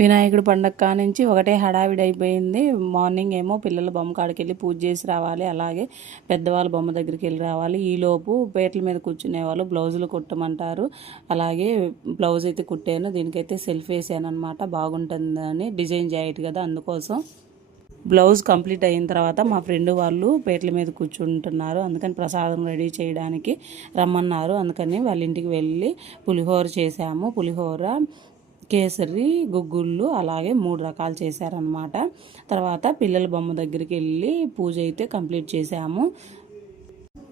వినాయకుడి పండగ కానించి ఒకటే హడావిడి అయిపోయింది. మార్నింగ్ ఏమో పిల్లల బొమ్మ కాడికి వెళ్ళి పూజ చేసి రావాలి, అలాగే పెద్దవాళ్ళ బొమ్మ దగ్గరికి వెళ్ళి రావాలి. ఈలోపు పేటల మీద కూర్చునే వాళ్ళు బ్లౌజులు కుట్టమంటారు. అలాగే బ్లౌజ్ అయితే కుట్టాను, దీనికైతే సెల్ఫ్ వేసాను అనమాట. బాగుంటుందని డిజైన్ చేయట్ కదా, అందుకోసం బ్లౌజ్ కంప్లీట్ అయిన తర్వాత మా ఫ్రెండ్ వాళ్ళు పేటల మీద కూర్చుంటున్నారు. అందుకని ప్రసాదం రెడీ చేయడానికి రమ్మన్నారు. అందుకని వాళ్ళ ఇంటికి వెళ్ళి పులిహోర చేసాము. పులిహోర, కేసరి, గుగ్గుళ్ళు అలాగే 3 రకాలు చేశారనమాట. తర్వాత పిల్లల బొమ్మ దగ్గరికి వెళ్ళి పూజ అయితే కంప్లీట్ చేసాము.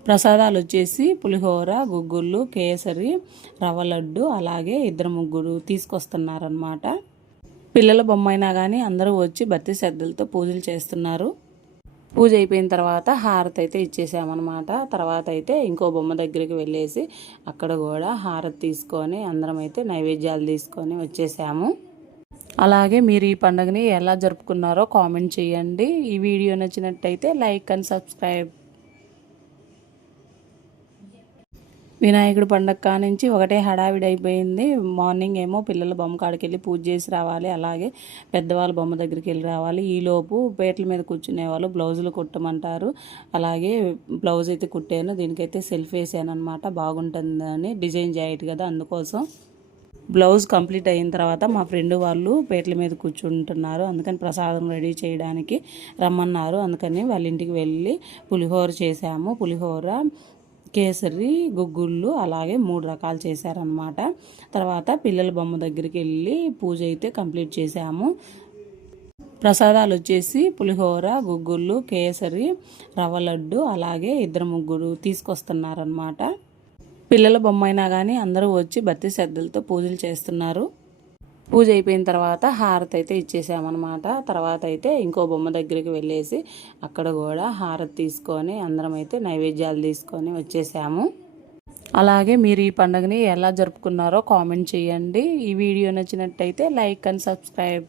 ప్రసాదాలు వచ్చేసి పులిహోర, గుగ్గుళ్ళు, కేసరి, రవ్వ లడ్డు అలాగే 2-3 తీసుకొస్తున్నారనమాట. పిల్లల బొమ్మ అయినా కానీ అందరూ వచ్చి భక్తి శ్రద్ధలతో పూజలు చేస్తున్నారు. పూజ అయిపోయిన తర్వాత హారతి అయితే ఇచ్చేసామన్నమాట. తర్వాత అయితే ఇంకో బొమ్మ దగ్గరికి వెళ్ళేసి అక్కడ కూడా హారతి తీసుకొని అందరం అయితే నైవేద్యాలు తీసుకొని వచ్చేసాము. అలాగే మీరు ఈ పండుగని ఎలా జరుపుకున్నారో కామెంట్ చేయండి. ఈ వీడియో నచ్చినట్టయితే లైక్ అండ్ సబ్స్క్రైబ్. వినాయకుడి పండగ కానించి ఒకటే హడావిడి అయిపోయింది. మార్నింగ్ ఏమో పిల్లల బొమ్మ కాడికి వెళ్ళి పూజ చేసి రావాలి, అలాగే పెద్దవాళ్ళ బొమ్మ దగ్గరికి వెళ్ళి రావాలి. ఈలోపు పేటల మీద కూర్చునే వాళ్ళు బ్లౌజులు కుట్టమంటారు. అలాగే బ్లౌజ్ అయితే కుట్టాను, దీనికైతే సెల్ఫ్ వేసాను అనమాట. బాగుంటుందని డిజైన్ చేయట్ కదా, అందుకోసం బ్లౌజ్ కంప్లీట్ అయిన తర్వాత మా ఫ్రెండ్ వాళ్ళు పేటల మీద కూర్చుంటున్నారు. అందుకని ప్రసాదం రెడీ చేయడానికి రమ్మన్నారు. అందుకని వాళ్ళ ఇంటికి వెళ్ళి పులిహోర చేసాము. పులిహోర, కేసరి, గుగ్గుళ్ళు అలాగే 3 రకాలు చేశారనమాట. తర్వాత పిల్లల బొమ్మ దగ్గరికి వెళ్ళి పూజ అయితే కంప్లీట్ చేసాము. ప్రసాదాలు వచ్చేసి పులిహోర, గుగ్గుళ్ళు, కేసరి, రవ్వ లడ్డు అలాగే 2-3 తీసుకొస్తున్నారనమాట. పిల్లల బొమ్మ అయినా కానీ అందరూ వచ్చి భక్తి శ్రద్ధలతో పూజలు చేస్తున్నారు. పూజ అయిపోయిన తర్వాత హారతి అయితే ఇచ్చేసామన్నమాట. తర్వాత అయితే ఇంకో బొమ్మ దగ్గరికి వెళ్ళేసి అక్కడ కూడా హారతి తీసుకొని అందరం అయితే నైవేద్యాలు తీసుకొని వచ్చేసాము. అలాగే మీరు ఈ పండుగని ఎలా జరుపుకున్నారో కామెంట్ చేయండి. ఈ వీడియో నచ్చినట్టయితే లైక్ అండ్ సబ్స్క్రైబ్.